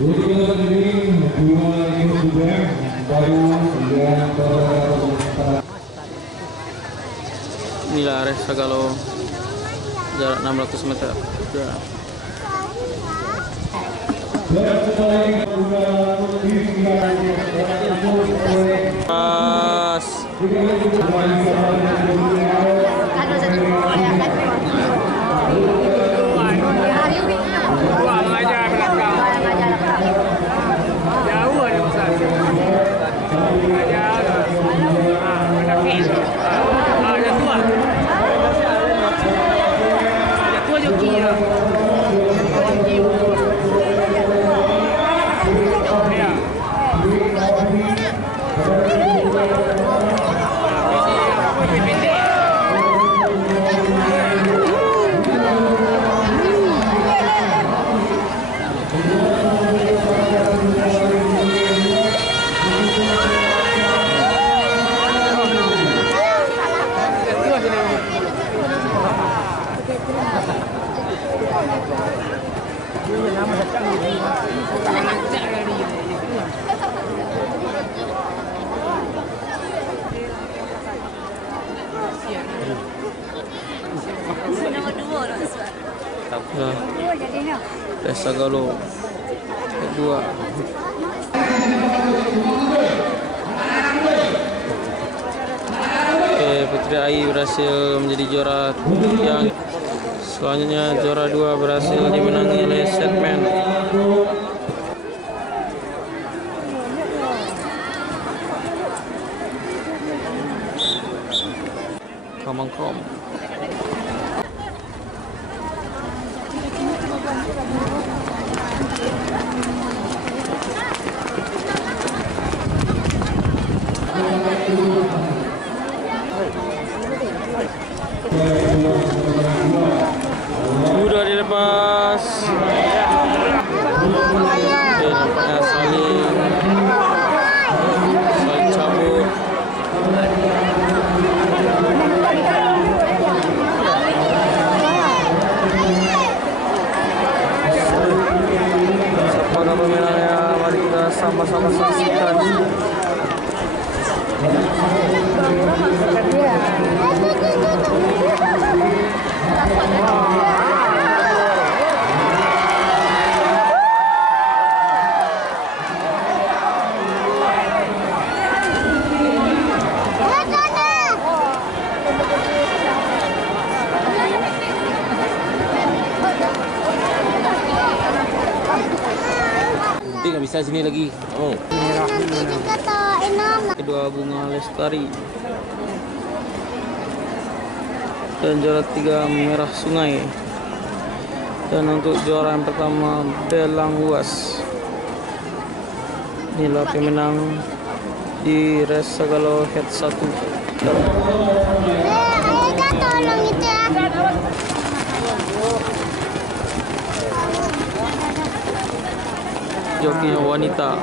Inilah Ressa Galuh jarak 600 meter. Pas. Ressa Galuh kedua. Oke, Putri Ai berhasil menjadi juara yang selanjutnya. Juara 2 berhasil dimenangi oleh Setman. Kamangkrom. Sudah dilepas. Oke, nampaknya saling cabut. Siapakah pemenangnya? Mari kita sama-sama saksikan. Nggak bisa sini lagi. Oh. Kedua Bunga Lestari dan juara 3 Merah Sungai. Dan untuk juara yang pertama Belang Uas. Inilah pemenang di Ressa Galuh Head 1. Tolong itu ya. Jokinya wanita.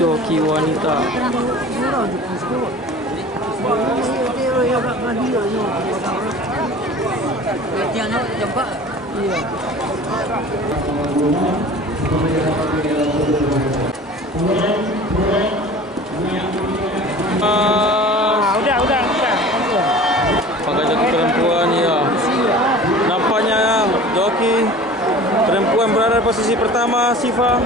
Joki wanita. Udah. Pakai joki perempuan ya. Nampaknya joki perempuan berada di posisi pertama, Siva.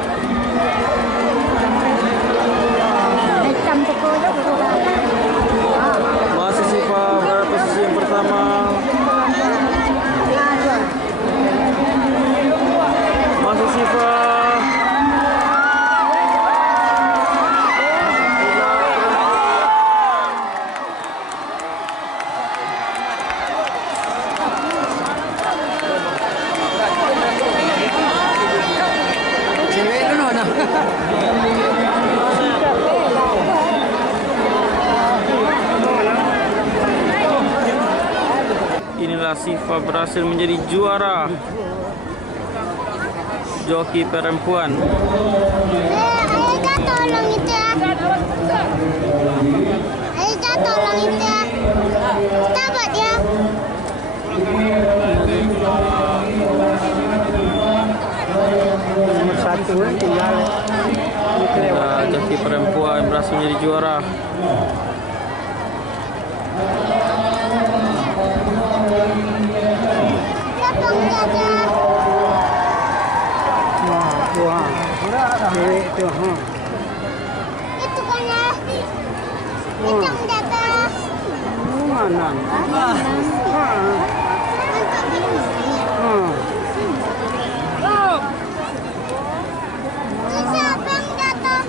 Masih Siva berada di posisi yang pertama. Masih Siva. Inilah Siva berhasil menjadi juara joki perempuan. Joki perempuan berhasil menjadi juara. Siapa mendadak? Wah, itu, Itu kan ya. Itu mendadak. mana? Itu siapa yang jatuh?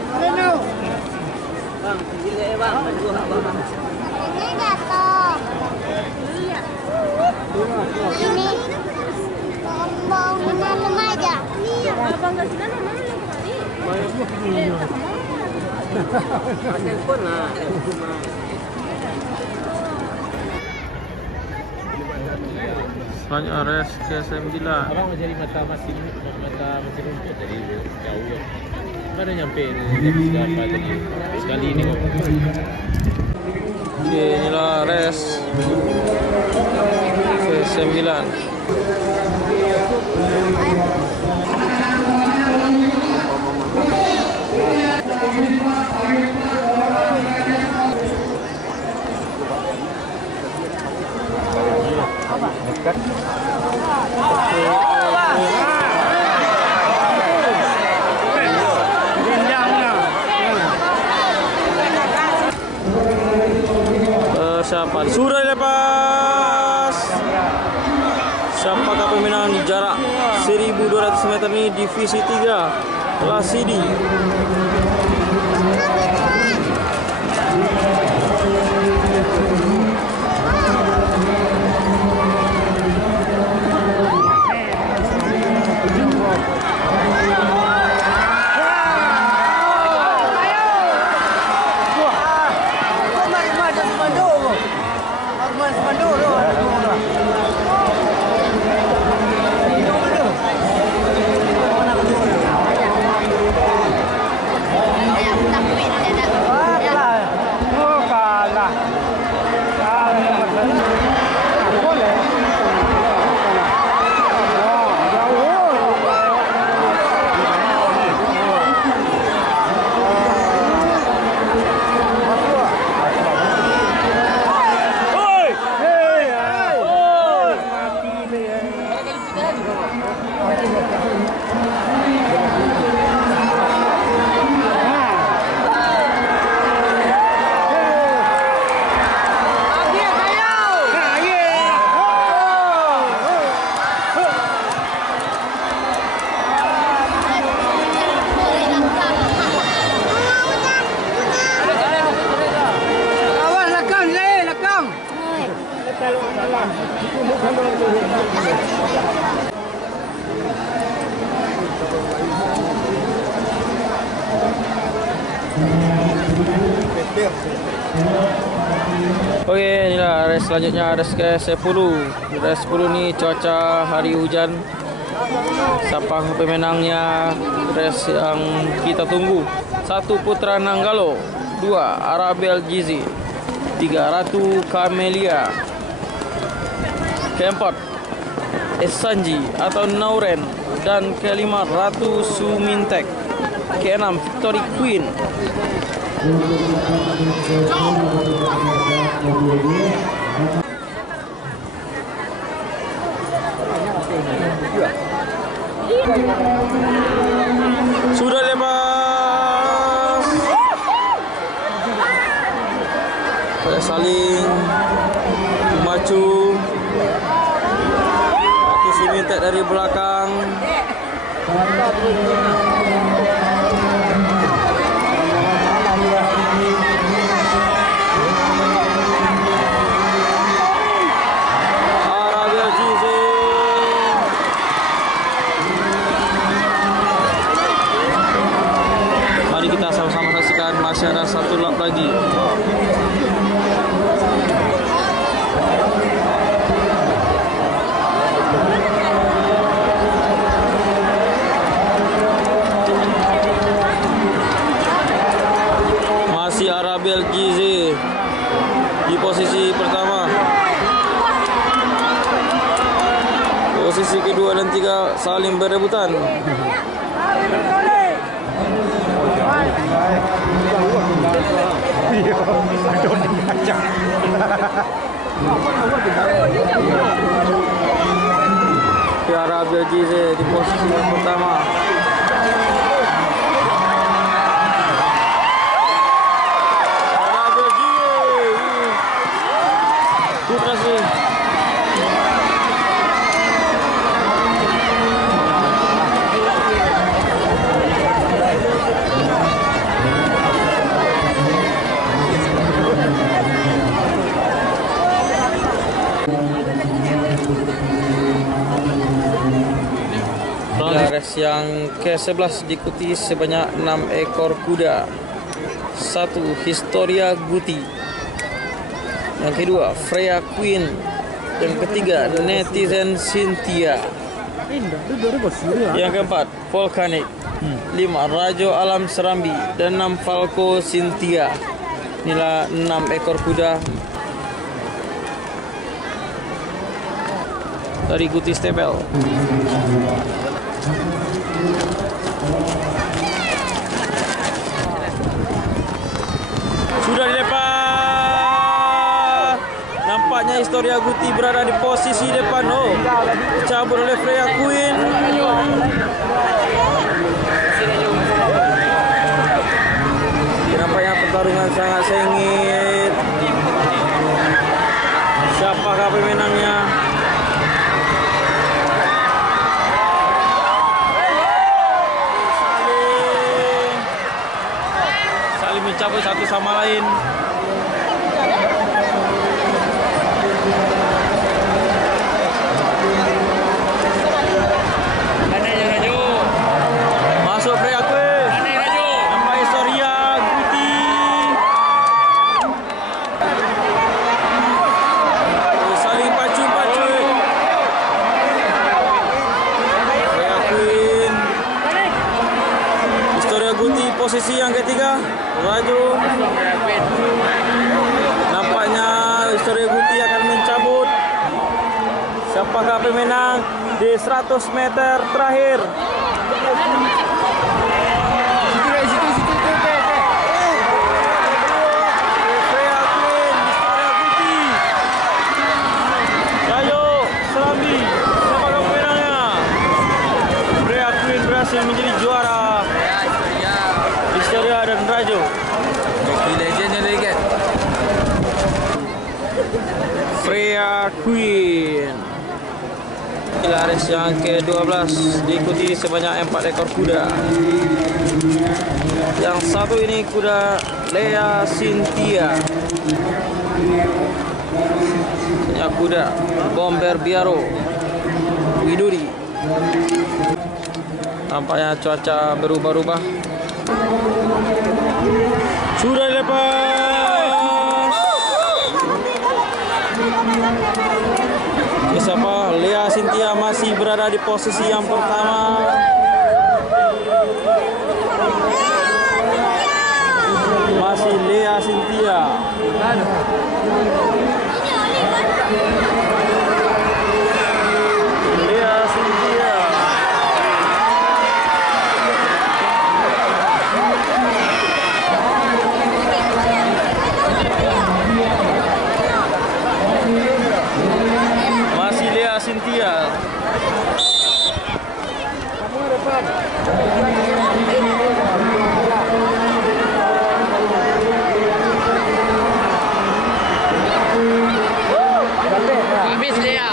Ini jatuh. Ini bau-bau remaja. Selanjutnya res ke SM9. Abang mau jadi mata mesin rumput jadi jauh. Mana nyampe ni apa tadi? Sekali ni kau. Oke, inilah res ke SM9. Persiapan sudah dilepas. Siapakah pemenang di jarak 1200 meter ini divisi 3 kelas CD? Oke, inilah race selanjutnya, race ke 10. Race 10 ni cuaca hari hujan. Siapa pemenangnya race yang kita tunggu? 1 Putra Nanggalo, 2 Arabel Gizi, 3 Ratu Camelia, keempat Esanji atau Nauren, dan kelima Ratu Sumintek, keenam Victory Queen. Sudah lepas. Pada saling memacu. Ratu Sumintek dari belakang. Arabel Gizi. Mari kita sama-sama saksikan, masih ada 1 lap lagi. Masih Arabel Gizi di posisi pertama. Posisi kedua dan 3 saling berebutan. yang ke-11 diikuti sebanyak 6 ekor kuda. 1. Historia Guti. Yang kedua, Freya Queen. Yang ketiga, Netizen Cynthia. Yang keempat, Volcanic. 5. Rajo Alam Serambi. Dan 6. Falco Cynthia. Inilah 6 ekor kuda dari Guti Stable. Sudah dilepas. Nampaknya Historia Guti berada di posisi depan. Oh, dicabut oleh Freya Queen. Nampaknya pertarungan sangat sengit. Siapakah pemenangnya? Saling mencabut satu sama lain. Masuk Freya Queen. Nampak Historia Guti. Saling pacu-pacu. Freya Queen. Historia Guti posisi yang ketiga. Rajo. Nampaknya Historia Guti akan mencabut. Siapakah pemenang di 100 meter terakhir? Freya Queen, Historia Guti. Rajo Serambi. Siapakah pemenangnya? Freya Queen berhasil menjadi juara. Historia dan Rajo. Legendnya lagi kan? Freya Queen. Race yang ke-12 diikuti sebanyak 4 ekor kuda. Yang satu ini kuda Lea Cynthia. Yang kuda Bomber Biaro Widuri. Nampaknya cuaca berubah-ubah. Sudah dilepas. Siapa? Lea Cynthia masih berada di posisi yang pertama. Masih Lea Cynthia. Lea Cynthia. Masih Lea Cynthia. Habis Lea.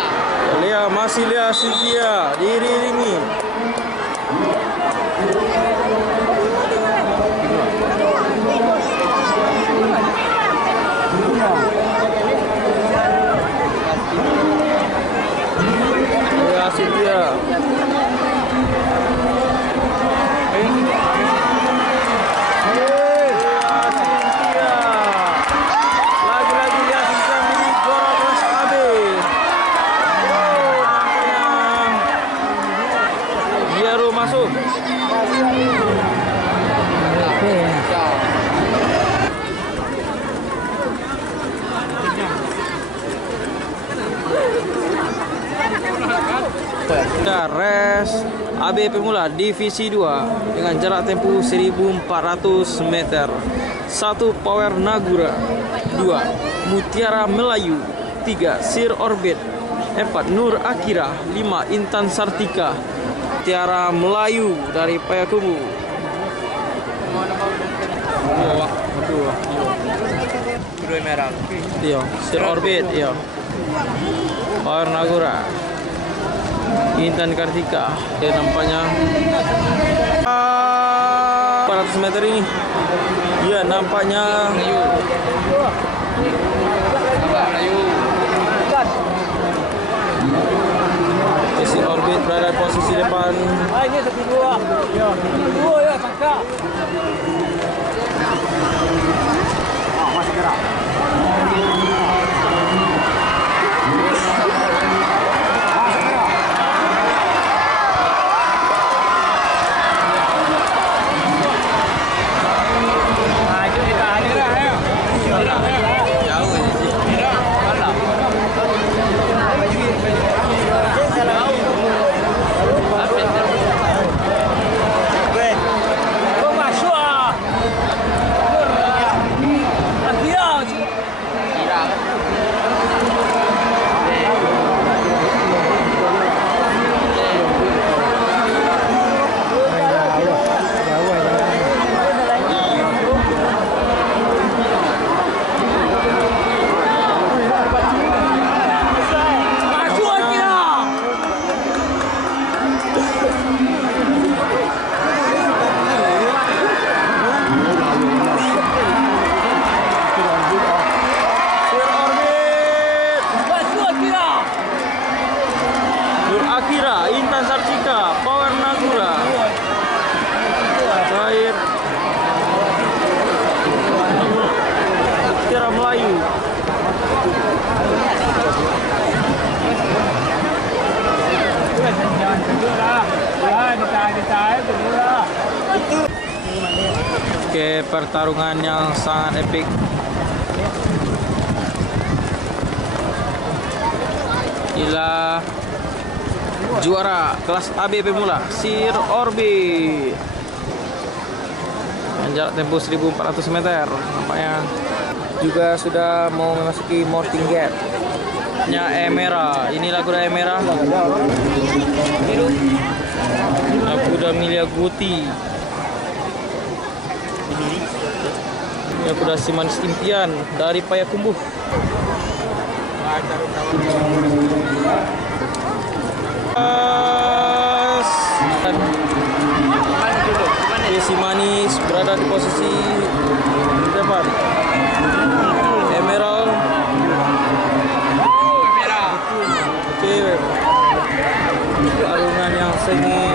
Lea masih Lea Cynthia diiringi. Lea Cynthia. Lagi-lagi Lea Cynthia menjadi juara kelas AB. Biaro masuk. Race AB pemula divisi 2 dengan jarak tempuh 1400 meter. 1. Power Nagura. 2. Mutiara Melayu. 3. Sir Orbit. 4. Nur Akira. 5. Intan Sartika. Mutiara Melayu dari Payakumbuh. Dua merah. Iya, Sir Orbit, iya. Power Nagura. Intan Kartika. Nampaknya 400 meter ini. Ya, nampaknya Sisi Orbit berada di posisi depan. Ini tepi dua. Ya, tepi dua ya, tangkap. Masih gerak. Intan Sarcika, Power Nagura. Terakhir Tira Melayu. Oke, pertarungan yang sangat epik. Inilah juara kelas AB pemula, Sir Orbit. Jarak tempuh 1400 meter. Nampaknya juga sudah mau memasuki Morting Gate. Nya Emera, inilah kuda Emera. Kuda Milia Guti. Ini kuda Simanis Impian dari Payakumbuh. Simanis berada di posisi depan. Emerald. Oke. Pertarungan yang sengit.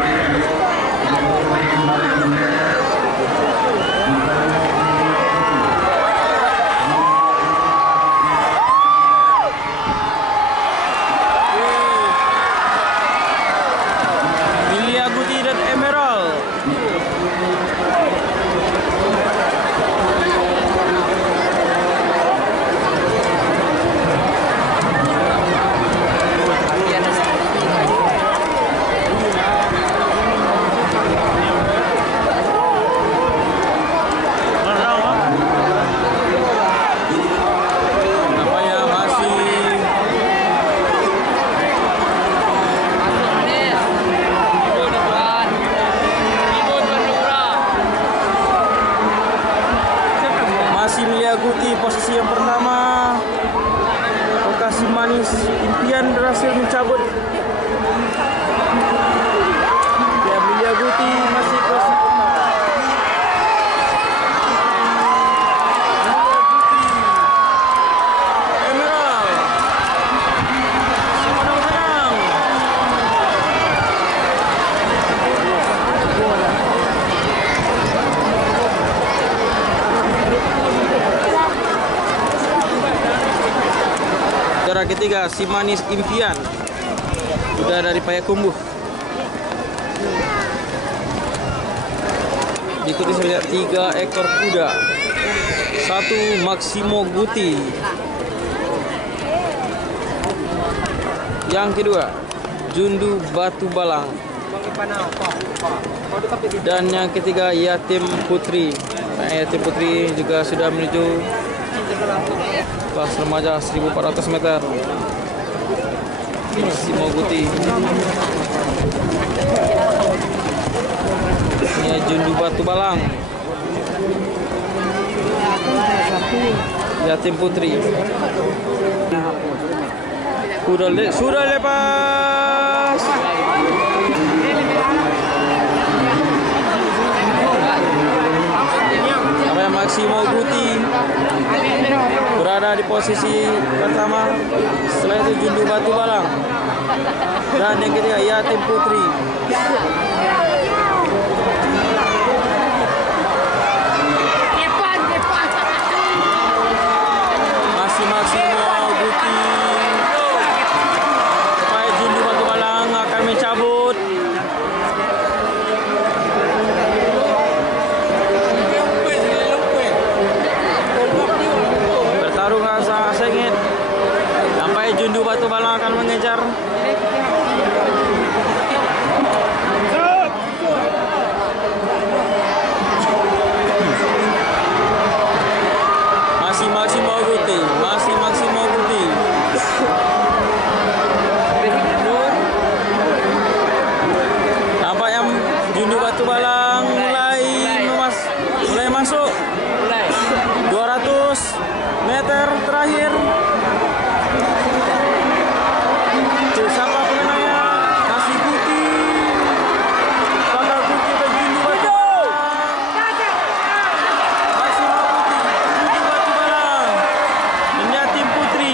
Posisi yang pertama, lokasi Manis Impian berhasil mencabut. Milia Guti masih posisi pertama. Emerald siapa yang menang? Juara ketiga Simanis Impian, sudah dari Payakumbuh. Diikuti sebanyak 3 ekor kuda. 1 Maximo Guti. Yang kedua Jundu Batu Balang. Dan yang ketiga Yatim Putri. Yatim Putri juga sudah menuju kelas remaja 1400 meter. Maximo Guti. Ini Jundu Batu Balang. Yatim Putri. Sudah lepas. Apa yang Maximo Guti berada di posisi pertama. Setelah itu Jundu Batu Balang. Dan yang ketiga Yatim Putri. Masih Maximo Guti. Supaya Jundu Batu Balang akan mencabut. Pertarungan sangat sengit. Sampai Jundu Batu Balang akan mengejar. Masih Maximo Guti. Nampak yang Jundu Batu Balang mulai masuk. 200 meter terakhir. Siapa pemenangnya? Masih Guti. Apakah Guti atau Jundu Batu Balang? Masih Guti. Jundu Batu Balang. Dan Yatim Putri.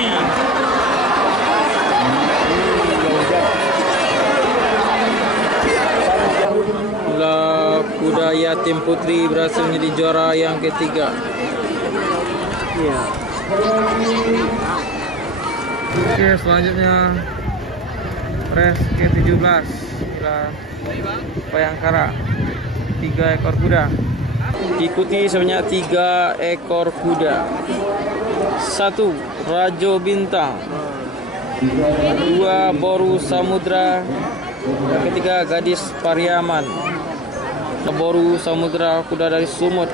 Kuda Yatim Putri berhasil menjadi juara yang ketiga. Oke, selanjutnya race ke-17 Bayangkara. 3 ekor kuda diikuti sebanyak 3 ekor kuda. 1 Rajo Bintang, 2 Boru Samudra, yang ketiga Gadis Pariaman. Boru Samudra kuda dari Sumut.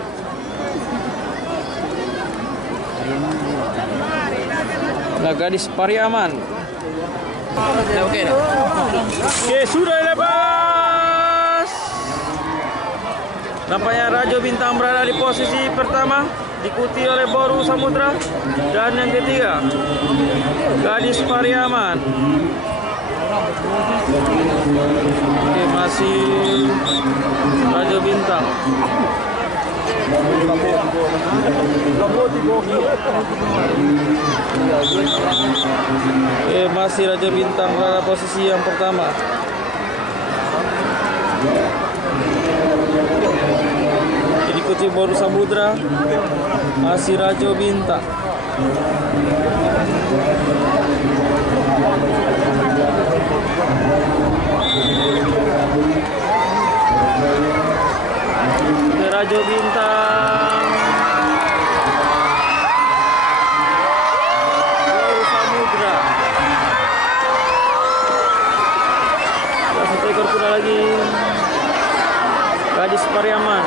Nah, Gadis Pariaman. Oke, sudah lepas. Nampaknya Rajo Bintang berada di posisi pertama, diikuti oleh Boru Samudra, dan yang ketiga Gadis Pariaman. Oke, masih Rajo Bintang. Masih Rajo Bintang pada posisi yang pertama. Diikuti Boru Samudra, masih Rajo Bintang. Rajo Bintang, Boru Samudra. Satu ekor kuda lagi, Gadis Pariaman.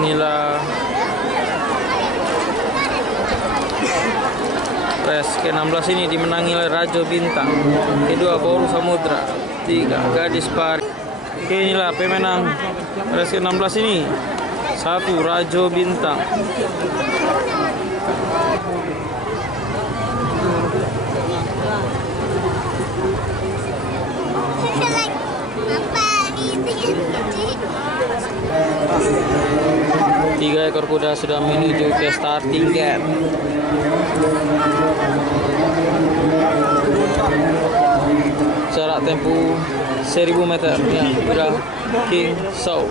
Inilah race ke-16 ini dimenangi oleh Rajo Bintang, kedua Boru Samudra, 3 Gadis Pari. Oke, inilah pemenang race ke-16 ini. 1 Rajo Bintang. Tiga ekor kuda sudah menuju ke starting gate. Jarak tempuh 1000 meter ya, kuda King Show.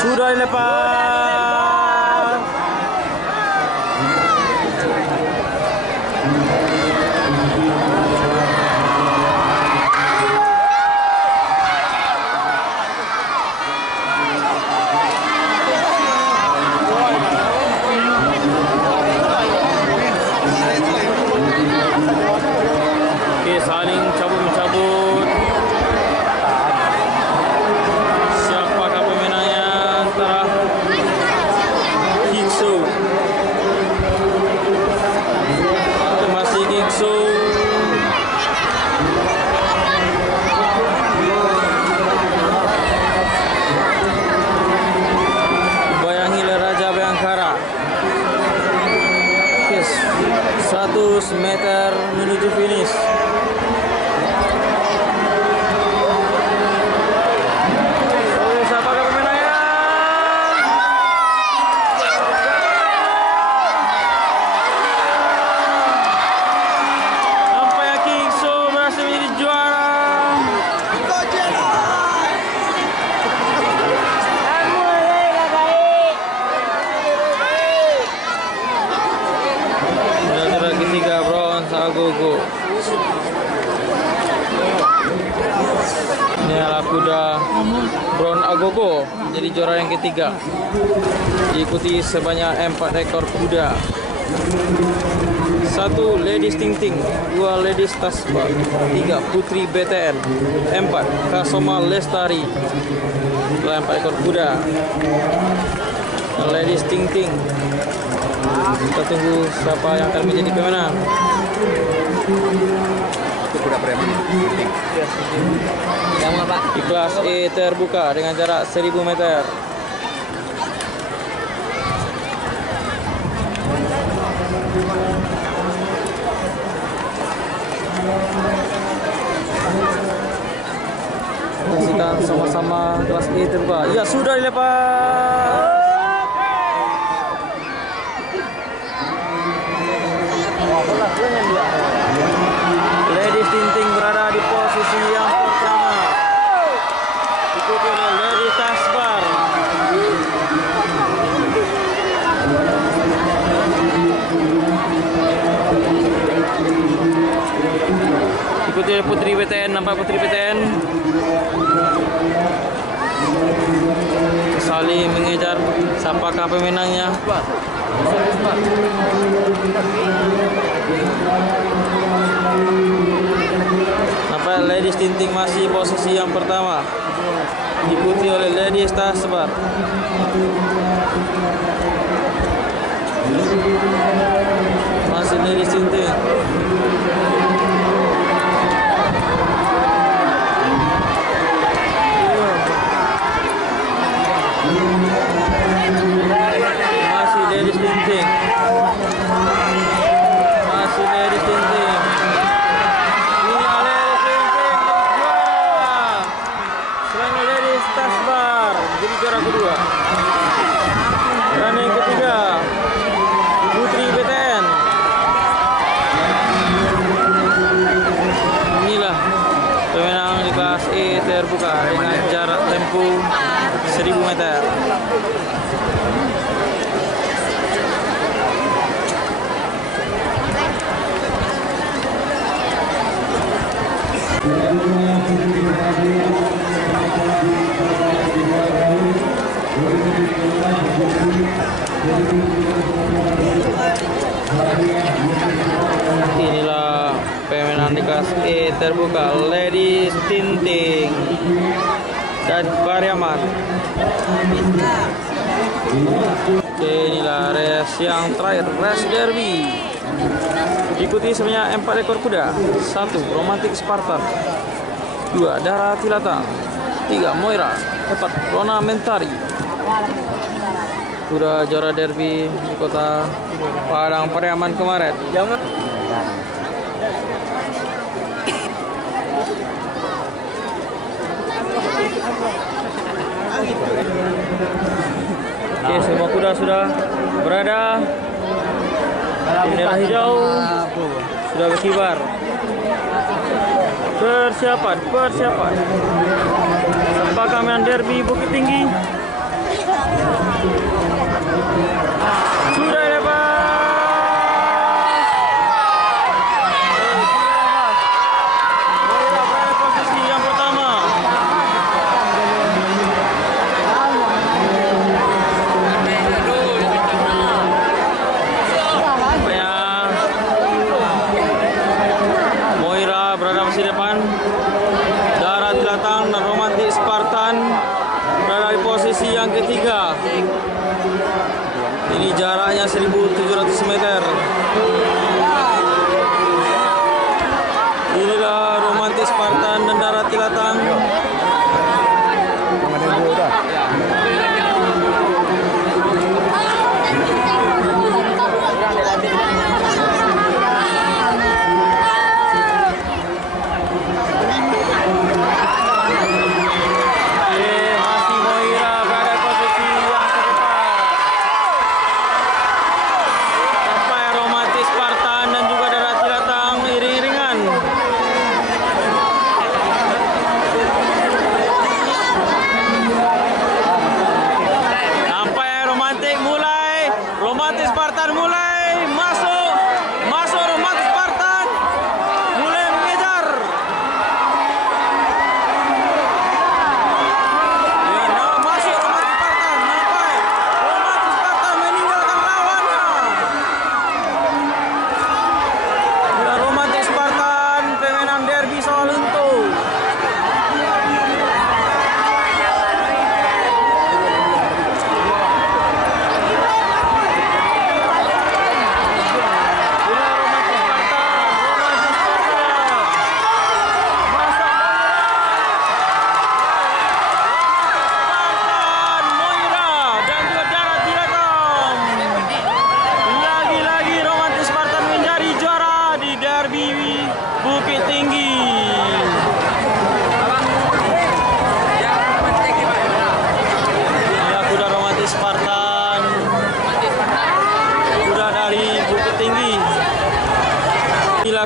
Sudah dilepas. Saling cabut-cabut. Siapakah pemenangnya antara meter menuju finish. Oke, siapa pemenangnya? Nampaknya Kingso berhasil menjadi juara. Juara ketiga bronze Agogo. Ini adalah kuda bronze Agogo jadi juara yang ketiga. Diikuti sebanyak 4 ekor kuda. 1 Ladies Ting Ting, 2 Ladies Tasba, 3 Putri BTN, 4 Kasoma Lestari. Setelah 4 ekor kuda Ladies Ting Ting. Kita tunggu siapa yang akan menjadi pemenang. Itu kuda premi. Yang apa? Di kelas E terbuka dengan jarak 1000 meter. Saksikan sama-sama kelas E terbuka. Ya, sudah dilepas. Ladies Ting Ting berada di posisi yang pertama, diikuti oleh Ladies Tasbar. Diikuti oleh Putri BTN. Nampak Putri BTN saling mengejar. Siapakah pemenangnya? Nampak Ladies Ting Ting masih posisi yang pertama, diikuti oleh Ladies Tasbar. Masih Ladies Ting Ting. Masih Ladies Ting Ting. Masih Ladies Ting Ting. Tasbar jadi juara kedua. Dan yang ketiga Putri BTN. Inilah pemenang di kelas E terbuka dengan jarak tempuh 1000 meter. Inilah pemenang di kelas E terbuka, Ladies Ting Ting dan Pariaman. Oke, inilah race yang terakhir, race derby. Diikuti sebanyak 4 ekor kuda. 1 Romantic Spartan, 2 Dara Tilata, 3 Moira, 4 Rona Mentari. Sudah juara derby di kota Padang Pariaman kemarin. Oke, semua kuda sudah berada. Bendera hijau sudah berkibar. Persiapan. Apakah main derby Bukit Tinggi? Sudah lepas. Berada posisi yang pertama. Moira berada posisi depan. Dara Tilatang dan Romantic Spartan berada di posisi yang ketiga. Ini jaraknya 1700 meter. Inilah Romantic Spartan dan Dara Tilatang.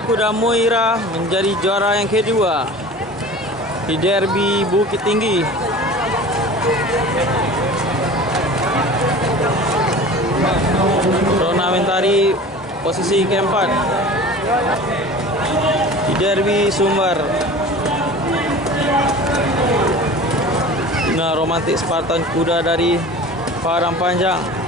Kuda Moira menjadi juara yang kedua di derby Bukit Tinggi. Rona Mentari posisi keempat di derby Sumber. Nah, Romantik Spartan kuda dari Padang Panjang.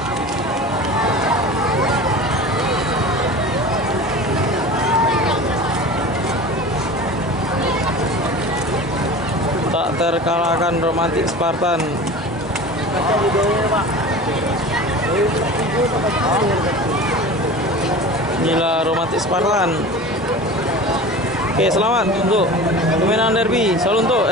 Tak terkalahkan Romantik Spartan. Inilah Romantik Spartan. Oke, selamat untuk kemenangan derby. Selalu untuk